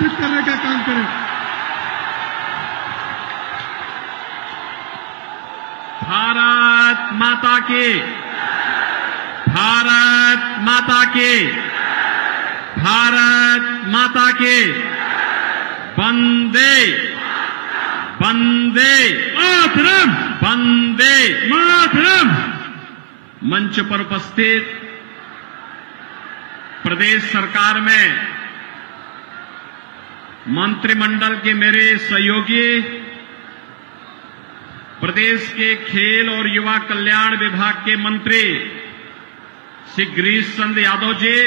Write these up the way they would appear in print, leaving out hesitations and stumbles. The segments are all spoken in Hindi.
स्थापित करने का काम करें। भारत माता की, भारत माता की, भारत माता की, वंदे वंदे मातरम, वंदे मातरम। मंच पर उपस्थित प्रदेश सरकार में मंत्रिमंडल के मेरे सहयोगी, प्रदेश के खेल और युवा कल्याण विभाग के मंत्री श्री गिरीश चंद्र यादव जी,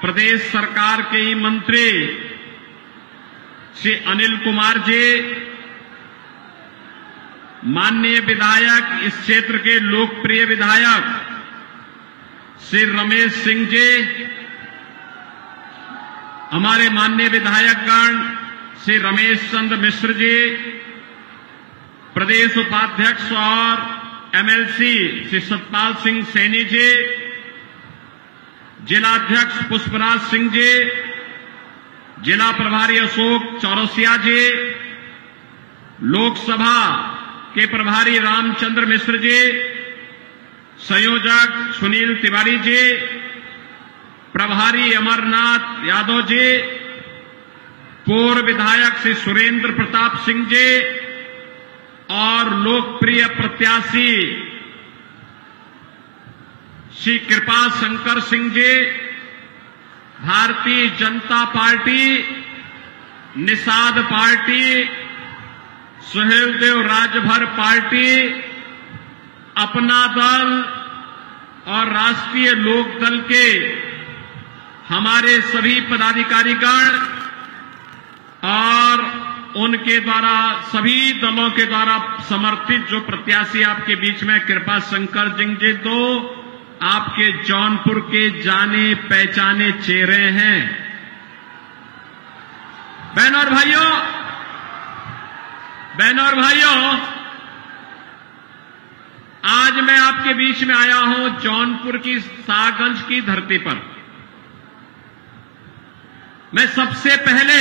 प्रदेश सरकार के ही मंत्री श्री अनिल कुमार जी, माननीय विधायक, इस क्षेत्र के लोकप्रिय विधायक श्री रमेश सिंह जी, हमारे माननीय विधायकगण श्री रमेश चंद्र मिश्र जी, प्रदेश उपाध्यक्ष और एमएलसी श्री सतपाल सिंह सैनी जी, जिलाध्यक्ष पुष्पराज सिंह जी, जिला प्रभारी अशोक चौरसिया जी, लोकसभा के प्रभारी रामचंद्र मिश्र जी, संयोजक सुनील तिवारी जी, प्रभारी अमरनाथ यादव जी, पूर्व विधायक श्री सुरेंद्र प्रताप सिंह जी और लोकप्रिय प्रत्याशी श्री कृपा Shankar Singh ji, Bharatiya Janata party, Nishad party, Suheldev Rajbhar party, अपना दल और राष्ट्रीय लोक दल के हमारे सभी पदाधिकारीगण और उनके द्वारा, सभी दलों के द्वारा समर्थित जो प्रत्याशी आपके बीच में कृपा शंकर सिंह जी, तो आपके जौनपुर के जाने पहचाने चेहरे हैं। बहनों और भाइयों, बहनों और भाइयों, आज मैं आपके बीच में आया हूं जौनपुर की सागंज की धरती पर। मैं सबसे पहले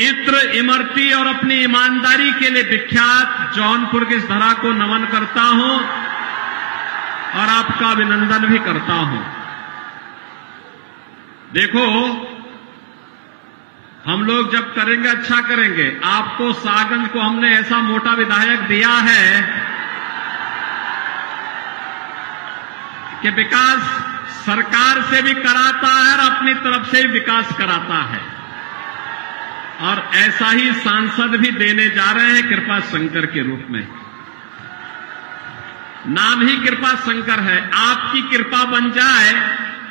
इत्र, इमरती और अपनी ईमानदारी के लिए विख्यात जौनपुर की इस धरा को नमन करता हूं और आपका अभिनंदन भी करता हूं। देखो, हम लोग जब करेंगे अच्छा करेंगे। आपको सागंज को हमने ऐसा मोटा विधायक दिया है कि विकास सरकार से भी कराता है और अपनी तरफ से भी विकास कराता है, और ऐसा ही सांसद भी देने जा रहे हैं कृपा शंकर के रूप में। नाम ही कृपा शंकर है। आपकी कृपा बन जाए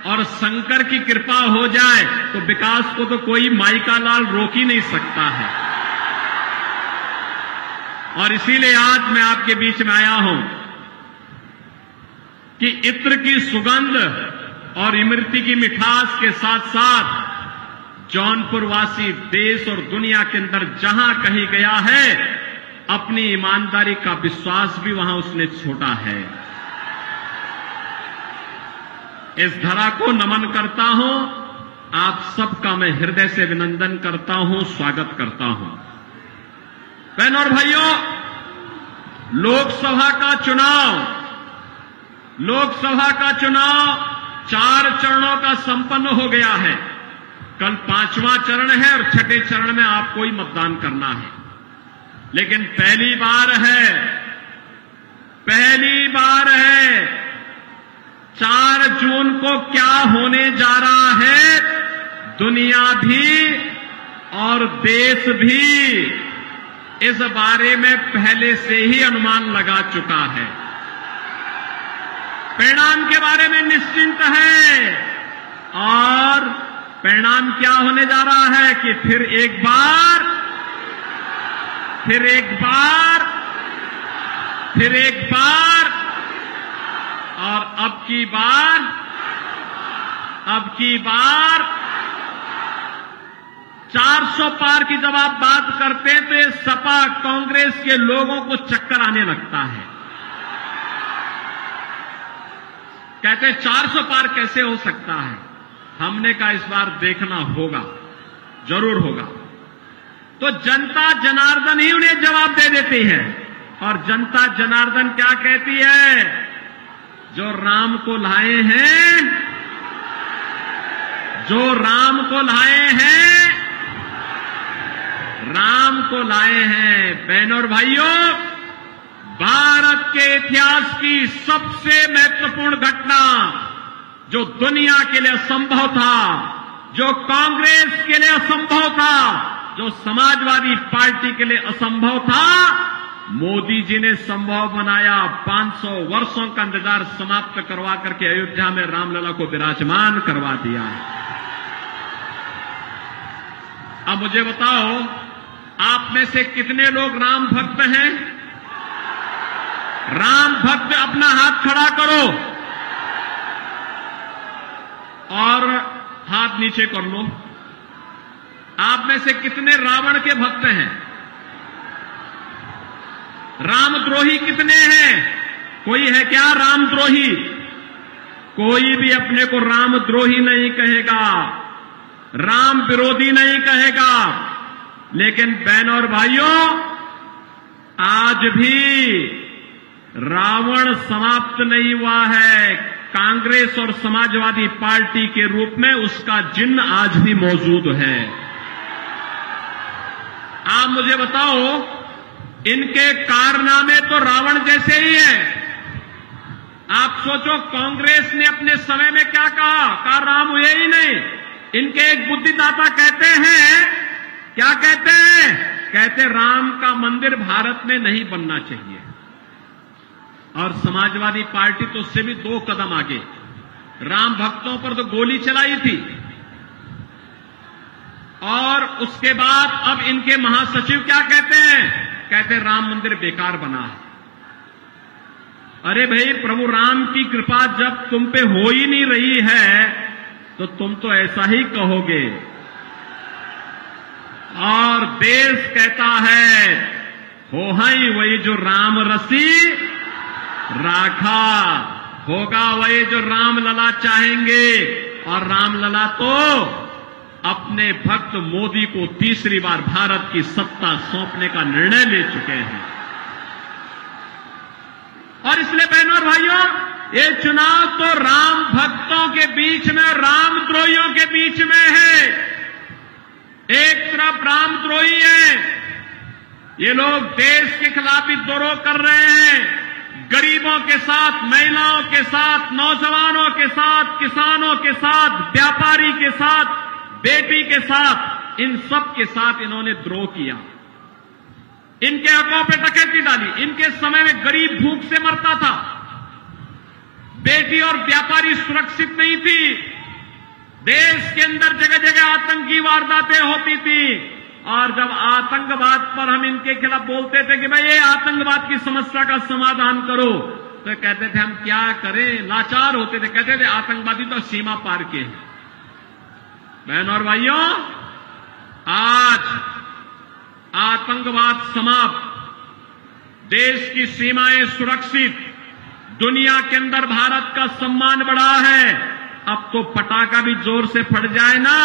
और शंकर की कृपा हो जाए तो विकास को तो कोई माई का लाल रोक ही नहीं सकता है। और इसीलिए आज मैं आपके बीच में आया हूं कि इत्र की सुगंध और इमरती की मिठास के साथ साथ जौनपुर वासी देश और दुनिया के अंदर जहां कहीं गया है, अपनी ईमानदारी का विश्वास भी वहां उसने छोड़ा है। इस धरा को नमन करता हूं। आप सबका मैं हृदय से अभिनंदन करता हूं, स्वागत करता हूं। बहनों और भाइयों, लोकसभा का चुनाव 4 चरणों का संपन्न हो गया है। कल 5वां चरण है और छठे चरण में आपको ही मतदान करना है। लेकिन पहली बार है 4 जून को क्या होने जा रहा है, दुनिया भी और देश भी इस बारे में पहले से ही अनुमान लगा चुका है। परिणाम के बारे में निश्चिंत है, और परिणाम क्या होने जा रहा है कि फिर एक बार और अब की बार 400 पार की जब आप बात करते हैं तो ये सपा कांग्रेस के लोगों को चक्कर आने लगता है। कहते 400 पार कैसे हो सकता है। हमने कहा इस बार देखना होगा, जरूर होगा। तो जनता जनार्दन ही उन्हें जवाब दे देती है। और जनता जनार्दन क्या कहती है? जो राम को लाए हैं, जो राम को लाए हैं, राम को लाए हैं। बहनों और भाइयों, भारत के इतिहास की सबसे महत्वपूर्ण घटना जो दुनिया के लिए असंभव था, जो कांग्रेस के लिए असंभव था, जो समाजवादी पार्टी के लिए असंभव था, मोदी जी ने संभव बनाया। 500 वर्षों का इंतजार समाप्त करवा करके अयोध्या में रामलला को विराजमान करवा दिया। अब मुझे बताओ, आप में से कितने लोग राम भक्त हैं? राम भक्त अपना हाथ खड़ा करो और हाथ नीचे कर लो। आप में से कितने रावण के भक्त हैं? रामद्रोही कितने हैं? कोई है क्या रामद्रोही? कोई भी अपने को रामद्रोही नहीं कहेगा, राम विरोधी नहीं कहेगा। लेकिन बहनों और भाइयों, आज भी रावण समाप्त नहीं हुआ है। कांग्रेस और समाजवादी पार्टी के रूप में उसका चिन्ह आज भी मौजूद है। आप मुझे बताओ, इनके कारनामे तो रावण जैसे ही है। आप सोचो, कांग्रेस ने अपने समय में क्या कहा राम हुए ही नहीं। इनके एक बुद्धिदाता कहते हैं, क्या कहते हैं? कहते राम का मंदिर भारत में नहीं बनना चाहिए। और समाजवादी पार्टी तो उससे भी 2 कदम आगे, राम भक्तों पर तो गोली चलाई थी। और उसके बाद अब इनके महासचिव क्या कहते हैं? कहते राम मंदिर बेकार बना है। अरे भाई, प्रभु राम की कृपा जब तुम पे हो ही नहीं रही है तो तुम तो ऐसा ही कहोगे। और देश कहता है, हो हाई वही जो राम रसी राखा, होगा वही जो रामलला चाहेंगे। और रामलला तो अपने भक्त मोदी को तीसरी बार भारत की सत्ता सौंपने का निर्णय ले चुके हैं। और इसलिए बहनों और भाइयों, ये चुनाव तो राम भक्तों के बीच में, रामद्रोहियों के बीच में है। एक तरफ रामद्रोही है, ये लोग देश के खिलाफ विद्रोह कर रहे हैं। गरीबों के साथ, महिलाओं के साथ, नौजवानों के साथ, किसानों के साथ, व्यापारी के साथ, बेटी के साथ, इन सब के साथ इन्होंने द्रोह किया। इनके हकों पे डकैती डाली। इनके समय में गरीब भूख से मरता था, बेटी और व्यापारी सुरक्षित नहीं थी। देश के अंदर जगह जगह आतंकी वारदातें होती थी। और जब आतंकवाद पर हम इनके खिलाफ बोलते थे कि भाई ये आतंकवाद की समस्या का समाधान करो, तो कहते थे हम क्या करें, लाचार होते थे। कहते थे आतंकवादी तो सीमा पार के हैं। बहनों और भाइयों, आज आतंकवाद समाप्त, देश की सीमाएं सुरक्षित, दुनिया के अंदर भारत का सम्मान बढ़ा है। अब तो पटाखा भी जोर से फट जाए ना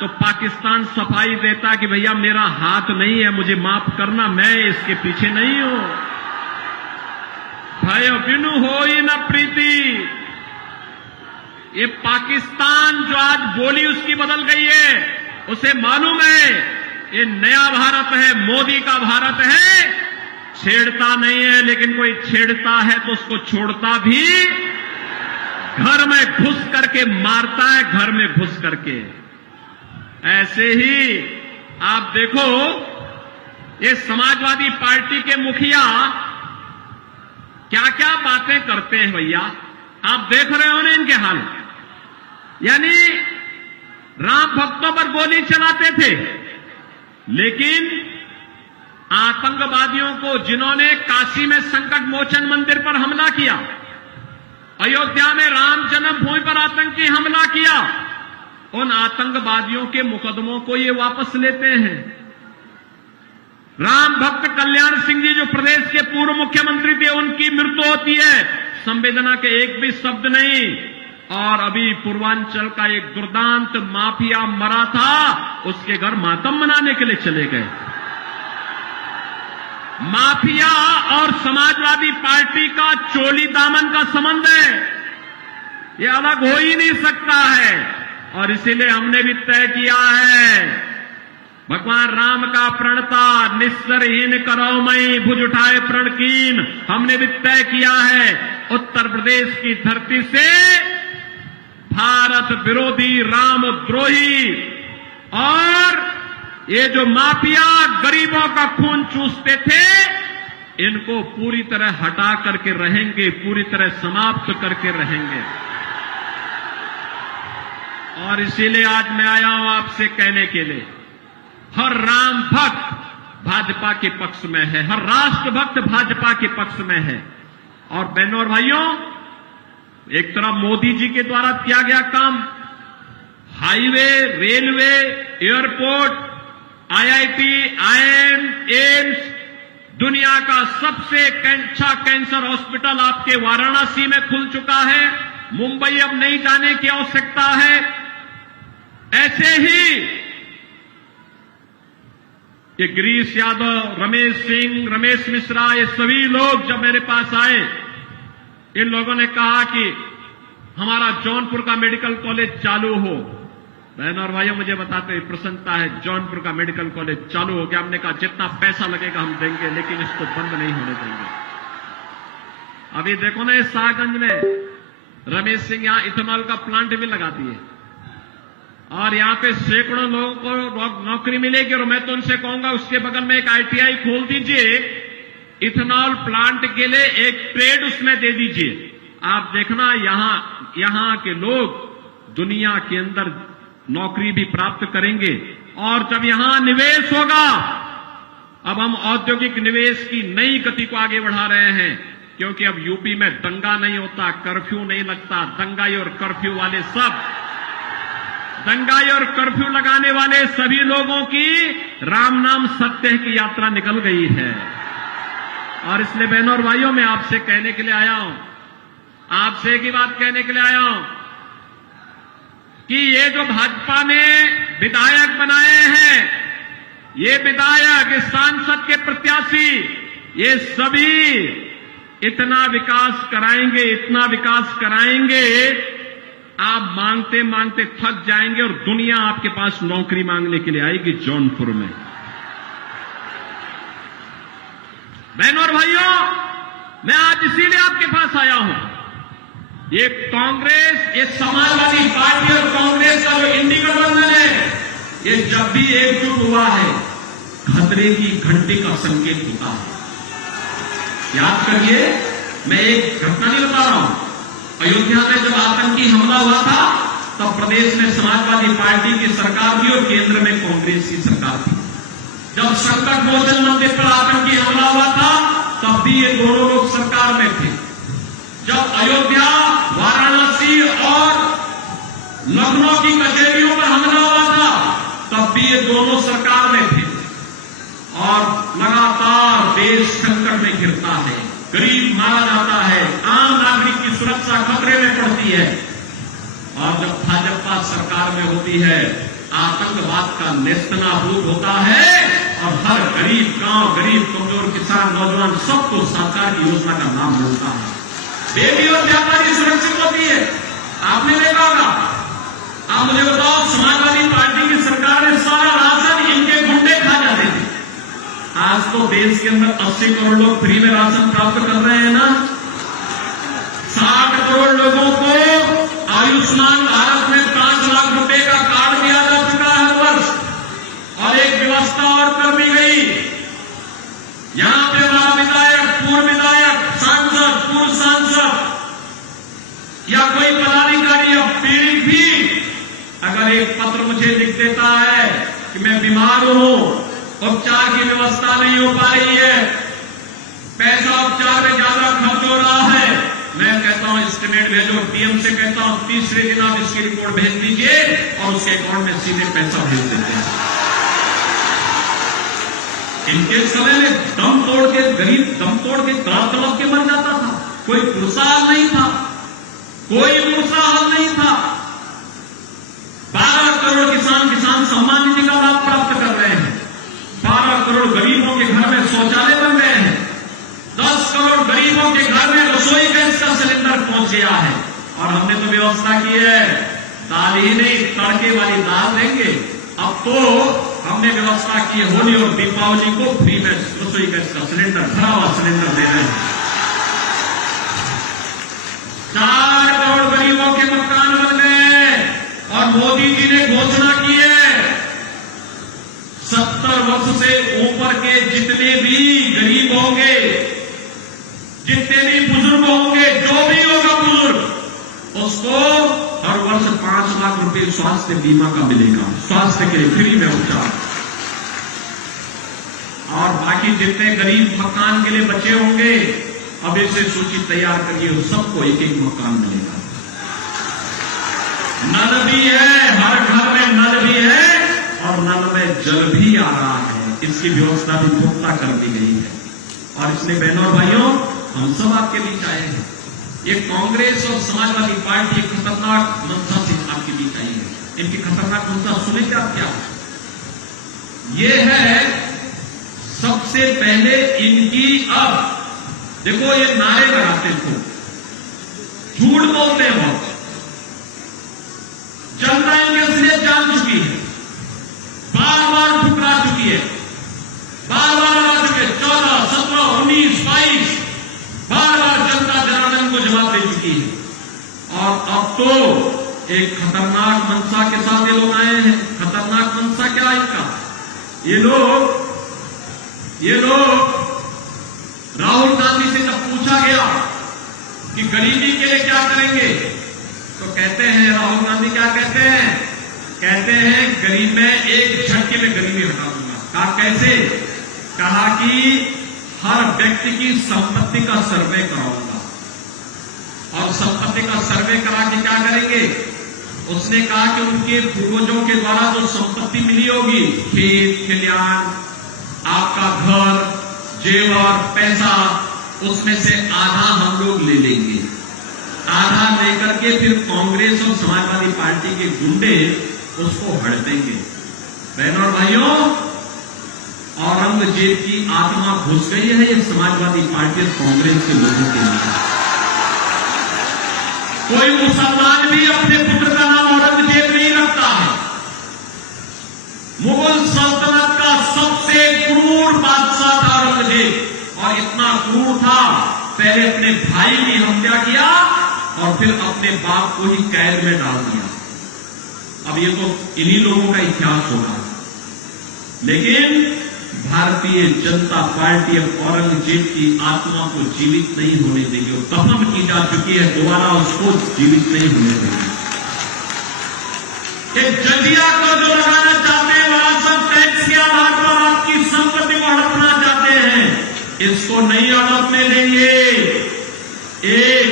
तो पाकिस्तान सफाई देता कि भैया मेरा हाथ नहीं है, मुझे माफ करना, मैं इसके पीछे नहीं हूं। भय बिनु हो ही न प्रीति। ये पाकिस्तान जो आज बोली उसकी बदल गई है, उसे मालूम है ये नया भारत है, मोदी का भारत है। छेड़ता नहीं है, लेकिन कोई छेड़ता है तो उसको छोड़ता भी, घर में घुस करके मारता है, घर में घुस करके। ऐसे ही आप देखो, ये समाजवादी पार्टी के मुखिया क्या क्या बातें करते हैं भैया, आप देख रहे हो ना इनके हाल। यानी राम भक्तों पर गोली चलाते थे, लेकिन आतंकवादियों को, जिन्होंने काशी में संकट मोचन मंदिर पर हमला किया, अयोध्या में राम जन्मभूमि पर आतंकी हमला किया, उन आतंकवादियों के मुकदमों को ये वापस लेते हैं। राम भक्त कल्याण सिंह जी जो प्रदेश के पूर्व मुख्यमंत्री थे, उनकी मृत्यु होती है, संवेदना के एक भी शब्द नहीं। और अभी पूर्वांचल का एक दुर्दांत माफिया मरा था, उसके घर मातम मनाने के लिए चले गए। माफिया और समाजवादी पार्टी का चोली दामन का संबंध है, ये अलग हो ही नहीं सकता है। और इसीलिए हमने भी तय किया है, भगवान राम का प्रणता निस्सरहीन करो मई भुज उठाए प्रण कीन। हमने भी तय किया है उत्तर प्रदेश की धरती से भारत विरोधी, राम द्रोही और ये जो माफिया गरीबों का खून चूसते थे, इनको पूरी तरह हटा करके रहेंगे, पूरी तरह समाप्त करके रहेंगे। और इसीलिए आज मैं आया हूं आपसे कहने के लिए, हर राम भक्त भाजपा के पक्ष में है, हर राष्ट्र भक्त भाजपा के पक्ष में है। और बहनों और भाइयों, एक तरफ मोदी जी के द्वारा किया गया काम, highway, railway, airport, IIT, IIM, AIIMS, दुनिया का सबसे अच्छा कैंसर हॉस्पिटल आपके वाराणसी में खुल चुका है। मुंबई अब नहीं जाने की आवश्यकता है। ऐसे ही ये गिरीश यादव, रमेश सिंह, रमेश मिश्रा, ये सभी लोग जब मेरे पास आए, इन लोगों ने कहा कि हमारा जौनपुर का मेडिकल कॉलेज चालू हो। बहनों और भाइयों, मुझे बताते हुए प्रसन्नता है, जौनपुर का मेडिकल कॉलेज चालू हो गया। हमने कहा जितना पैसा लगेगा हम देंगे, लेकिन इसको बंद नहीं होने देंगे। अभी देखो ना, इस शाहगंज में रमेश सिंह यहां इथेनॉल का प्लांट भी लगा दिए और यहां पे सैकड़ों लोगों को नौकरी मिलेगी। और मैं तो उनसे कहूंगा उसके बगल में एक आईटीआई खोल दीजिए, इथेनॉल प्लांट के लिए एक ट्रेड उसमें दे दीजिए। आप देखना यहां के लोग दुनिया के अंदर नौकरी भी प्राप्त करेंगे। और जब यहां निवेश होगा, अब हम औद्योगिक निवेश की नई गति को आगे बढ़ा रहे हैं, क्योंकि अब यूपी में दंगा नहीं होता, कर्फ्यू नहीं लगता। दंगाई और कर्फ्यू वाले सब, दंगाई और कर्फ्यू लगाने वाले सभी लोगों की राम नाम सत्य की यात्रा निकल गई है। और इसलिए बहनों और भाइयों, मैं आपसे कहने के लिए आया हूं, आपसे एक ही बात कहने के लिए आया हूं कि ये जो भाजपा ने विधायक बनाए हैं, ये विधायक, इस सांसद के प्रत्याशी, ये सभी इतना विकास कराएंगे, इतना विकास कराएंगे, आप मांगते मांगते थक जाएंगे और दुनिया आपके पास नौकरी मांगने के लिए आएगी जौनपुर में। बहनों और भाइयों, मैं आज इसीलिए आपके पास आया हूं। ये कांग्रेस, ये समाजवादी पार्टी और कांग्रेस का जो इंडी गठबंधन है, ये जब भी एकजुट हुआ है, खतरे की घंटी का संकेत होता है। याद करिए, मैं एक घटना नहीं बता रहा हूं। अयोध्या में जब आतंकी हमला हुआ था, तब प्रदेश में समाजवादी पार्टी की सरकार थी और केंद्र में कांग्रेस की सरकार थी। जब संकट मोचन मंदिर पर आतंकी हमला हुआ था, तब भी ये दोनों लोग सरकार में थे। जब अयोध्या, वाराणसी और लखनऊ की कचहरियों पर हमला हुआ था, तब भी ये दोनों सरकार में थे। और लगातार देश संकट में गिरता है, गरीब मारा जाता है, आम नागरिक की सुरक्षा खतरे में पड़ती है। और जब भाजपा सरकार में होती है, आतंकवाद का नेस्तनाबूद होता है और हर गरीब गांव, गरीब कमजोर किसान, नौजवान सबको सरकार की योजना का नाम मिलता है। बेटी और व्यापारी सुरक्षित होती है। आपने देखा होगा, आप मुझे बताओ, समाजवादी पार्टी की सरकार ने सारा राशन इनके गुंडे खा जाते थे। आज तो देश के अंदर 80 करोड़ लोग फ्री में राशन प्राप्त कर रहे हैं ना। 60 करोड़ लोगों को आयुष्मान भारत में 5 लाख रुपए का कार्ड दिया जा चुका है हर वर्ष। और एक व्यवस्था और कर दी गई, यहां पे हमारा विधायक, पूर्व विधायक, सांसद, पूर्व सांसद या कोई पदाधिकारी या पीड़ित भी अगर एक पत्र मुझे लिख देता है कि मैं बीमार हूं, उपचार की व्यवस्था नहीं हो पा रही है, पैसा उपचार में ज्यादा खर्च हो रहा है, मैं कहता हूं एस्टीमेट भेजो। डीएम से कहता हूं तीसरे दिन आप इसकी रिपोर्ट भेज दीजिए और उसके अकाउंट में सीधे पैसा भेज देते हैं। इनके समय में दम तोड़ के, गरीब दम तोड़ के तड़प तड़प के मर जाता था। कोई पुरसा हल नहीं था, कोई पुरसा हल नहीं था। 12 करोड़ किसान सम्मान निधि का लाभ प्राप्त कर रहे हैं। 12 करोड़ गरीबों के घर में शौचालय बन गए हैं। 10 करोड़ गरीबों के घर में रसोई गैस का सिलेंडर पहुंच गया है। और हमने तो व्यवस्था की है, दाल ही नहीं तड़के वाली दाल देंगे। अब तो हमने व्यवस्था की है, होली और दीपावली को फ्री में रसोई गैस का सिलेंडर, भरा हुआ सिलेंडर दे रहे हैं। 4 करोड़ गरीबों के मकान बन गए। और मोदी जी ने घोषणा की है 70 वर्ष से ऊपर के जितने भी गरीब होंगे, जितने भी बुजुर्ग होंगे, जो भी होगा बुजुर्ग, उसको हर वर्ष 5 लाख रुपए स्वास्थ्य बीमा का मिलेगा, स्वास्थ्य के लिए फ्री में उपचार। और बाकी जितने गरीब मकान के लिए बचे होंगे, अब इसे सूची तैयार करिए, सबको एक एक मकान मिलेगा। नल भी है, हर घर में नल भी है और नल में जल भी आ रहा है। इसकी व्यवस्था भी पुख्ता कर दी गई है। और इसलिए बहनों और भाइयों, हम सब आपके बीच आए हैं। ये कांग्रेस और समाजवादी पार्टी एक खतरनाक मंशा से आपके बीच आई है। इनकी खतरनाक मंशा सुने क्या? ये है सबसे पहले इनकी, अब देखो ये नारे लगाते थे, झूठ बोलते हैं बहुत। जनता इनके असलियत जान चुकी है, बार बार ठुकरा चुकी है, बार बार आ चुके 14, 17, 19, 22 बार बार जनता जनार्दन को जवाब दे चुकी है। और अब तो एक खतरनाक मंशा के साथ ये लोग आए हैं। खतरनाक मंशा क्या है इनका? ये लोग राहुल गांधी से जब पूछा गया कि गरीबी के लिए क्या करेंगे, तो कहते हैं, राहुल गांधी क्या कहते हैं? कहते हैं गरीब में एक झटके में गरीबी हटा दूंगा। कहा कैसे? कहा कि हर व्यक्ति की संपत्ति का सर्वे कराऊंगा। और संपत्ति का सर्वे करा के क्या करेंगे? उसने कहा कि उनके पूर्वजों के द्वारा जो संपत्ति मिली होगी, खेत खलिहान, आपका घर, जेवर, पैसा, उसमें से आधा हम लोग ले लेंगे। आधा लेकर के फिर कांग्रेस और समाजवादी पार्टी के गुंडे उसको हड़पेंगे। बहनों और भाइयों, औरंगजेब की आत्मा घुस गई है ये समाजवादी पार्टी और कांग्रेस के लोगों के लिए। कोई मुसलमान भी अपने पुत्र का नाम औरंगजेब नहीं रखता है। मुगल सल्तनत का सबसे क्रूर बादशाह था औरंगजेब। और इतना क्रूर था, पहले अपने भाई की हत्या किया और फिर अपने बाप को ही कैद में डाल दिया। अब ये तो इन्हीं लोगों का इतिहास होगा। लेकिन भारतीय जनता पार्टी अब औरंगजेब की आत्मा को जीवित नहीं होने देगी। वो दफन की जा चुकी है, दोबारा उसको जीवित नहीं होने देगी। एक जजिया को जो लगाना चाहते हैं, विरासत टैक्स के आधार पर आपकी संपत्ति को हड़पना चाहते हैं, इसको नहीं हड़पने देंगे। एक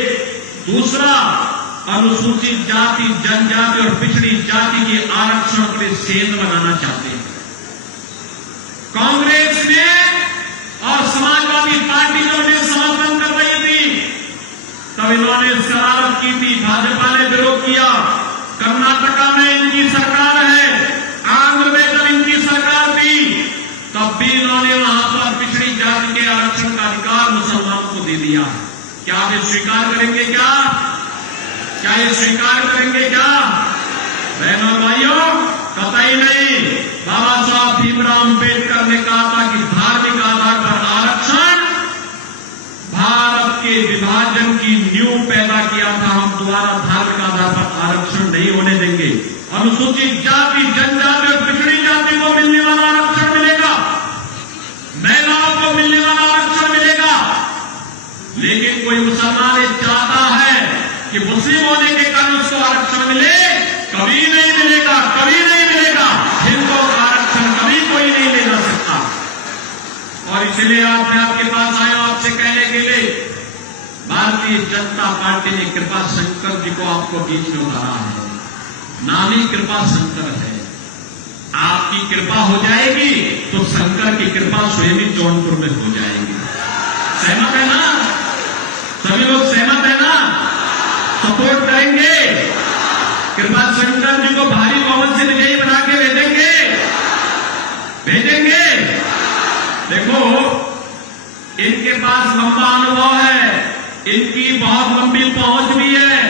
दूसरा, अनुसूचित जाति, जनजाति और पिछड़ी जाति के आरक्षण के लिए सेंध लगाना चाहते हैं। कांग्रेस ने और समाजवादी पार्टी जो उन्हें समर्थन कर रही थी, तब इन्होंने शरारत की थी, भाजपा ने विरोध किया। कर्नाटका में इनकी सरकार है, आंध्र में जब इनकी सरकार थी, तब भी इन्होंने वहां पर पिछड़ी जाति के आरक्षण का अधिकार मुसलमानों को दे दिया। क्या आप ये स्वीकार करेंगे? क्या ये स्वीकार करेंगे? क्या बहनों भाइयों, कतई नहीं। बाबा साहब भीमराव अम्बेडकर ने कहा था कि धार्मिक आधार पर आरक्षण भारत के विभाजन की नींव पैदा किया था। हम दोबारा धार्मिक आधार पर आरक्षण नहीं होने देंगे। अनुसूचित जाति, जनजाति और पिछड़ी जाति को मिलने वाला आरक्षण मिलेगा, महिलाओं को मिलने वाला आरक्षण मिलेगा। लेकिन कोई मुसलमान चाहता है कि मुस्लिम होने के कारण उसको आरक्षण मिले, कभी नहीं मिलेगा, कभी नहीं मिलेगा। हिंदुओं का आरक्षण कभी कोई नहीं ले जा सकता। और इसलिए आज मैं आपके पास आया आपसे कहने के लिए, भारतीय जनता पार्टी ने कृपा शंकर जी को आपको बीच में उतारा है। नाम ही कृपा शंकर है। आपकी कृपा हो जाएगी तो शंकर की कृपा स्वयं ही जौनपुर में हो जाएगी। सहमत है ना? सभी लोग सहमत है ना? सपोर्ट करेंगे? कृपा शंकर जी को भारी बहुमत से विजयी बना के भेजेंगे? भेजेंगे? देखो, इनके पास लंबा अनुभव है, इनकी बहुत लंबी पहुंच भी है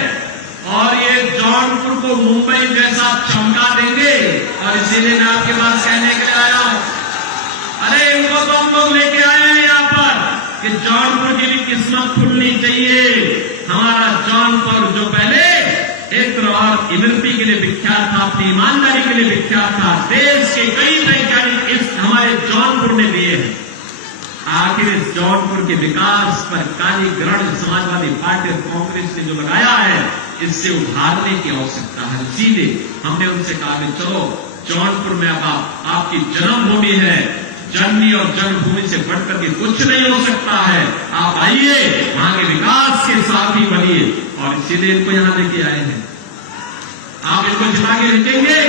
और ये जौनपुर को मुंबई जैसा चमका देंगे। और इसीलिए मैं आपके पास कहने के लिए आया हूं, अरे इनको तो हम लोग लेके आए हैं यहां पर कि जौनपुर की भी किस्मत खुलनी चाहिए। हमारा जौनपुर जो पहले इत्र और इमरती के लिए विख्यात था, अपनी ईमानदारी के लिए विख्यात था, देश के कई वैज्ञानिक इस हमारे जौनपुर ने दिए हैं। आखिर इस जौनपुर के विकास पर काली ग्रहण समाजवादी पार्टी और कांग्रेस ने जो लगाया है, इससे उभारने की आवश्यकता है। इसीलिए हमने उनसे कहा कि चलो जौनपुर में अब आपकी जन्मभूमि है, जननी और जन्मभूमि से बढ़कर के कुछ नहीं हो सकता है। आप आइए, वहां के विकास के साथी बनिए और इसीलिए इनको यहां लेके आए हैं। आप इनको जिता के भेजेंगे?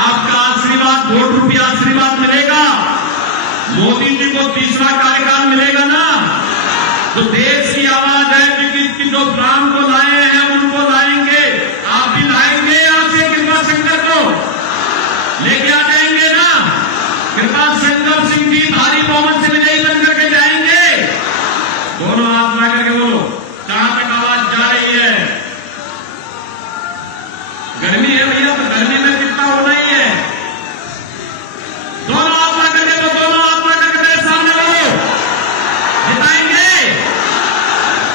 आपका आशीर्वाद, वोट रूपी आशीर्वाद मिलेगा। मोदी जी को तीसरा कार्यकाल मिलेगा ना? तो देश की आवाज है कि जो राम को लाए हैं उनको लाएंगे। आप भी लाएंगे यहां से कृपा शंकर को लेके आ जाएंगे ना? कृपा शंकर सिंह जी भारी बहुमत से विजयी बनकर के जाएंगे। दोनों हाथ ला करके बोलो, जहां तक आवाज जा रही है। गर्मी है भैया, तो गर्मी में कितना होना ही है। दोनों हाथ ला करके, तो दोनों हाथ ला करके मेरे सामने बोलो, जिताएंगे?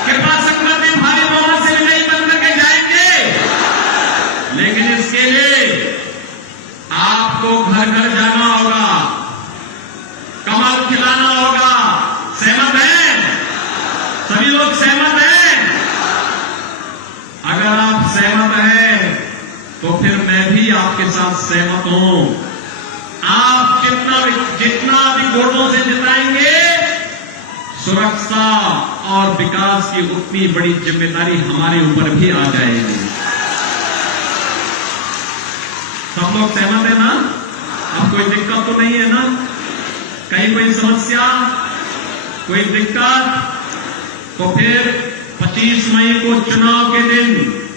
कृपा शंकर जी भारी बहुमत से विजयी बनकर के जाएंगे। लेकिन इसके लिए आपको घर घर जाना होगा, कमल खिलाना होगा। सहमत हैं? सभी लोग सहमत हैं? अगर आप सहमत हैं तो फिर मैं भी आपके साथ सहमत हूं। आप जितना भी वोटों से जिताएंगे, सुरक्षा और विकास की उतनी बड़ी जिम्मेदारी हमारे ऊपर भी आ जाएगी। सब लोग सहमत है ना? अब कोई दिक्कत तो नहीं है ना? कहीं कोई समस्या, कोई दिक्कत? तो फिर 25 मई को चुनाव के दिन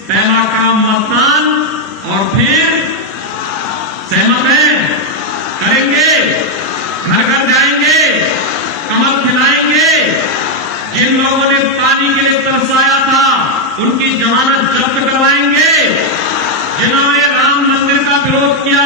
पहला काम मतदान और फिर सहमत है? करेंगे? घर घर जाएंगे, कमल खिलाएंगे। जिन लोगों ने पानी के लिए तरसाया था उनकी जमानत जब्त करवाएंगे। जिन्होंने राम मंदिर का विरोध किया